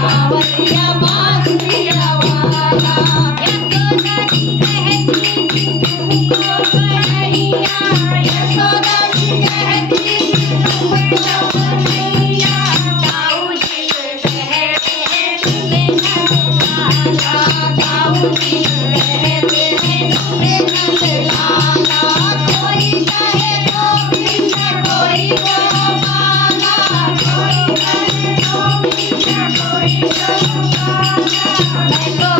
कांवरिया बांसुरिया वाला यशोदा जी कहती तुमको कन्हैया यशोदा जी कहती तुमको कन्हैया ताऊ जी कहते हैं तुम्हें नंदलाला ताऊ जी कहते हैं तुम्हें नंदलाला कोई कहे गोविंद कोई गोपाला कोई कहे गोविंद कोई गोपाला मैं तो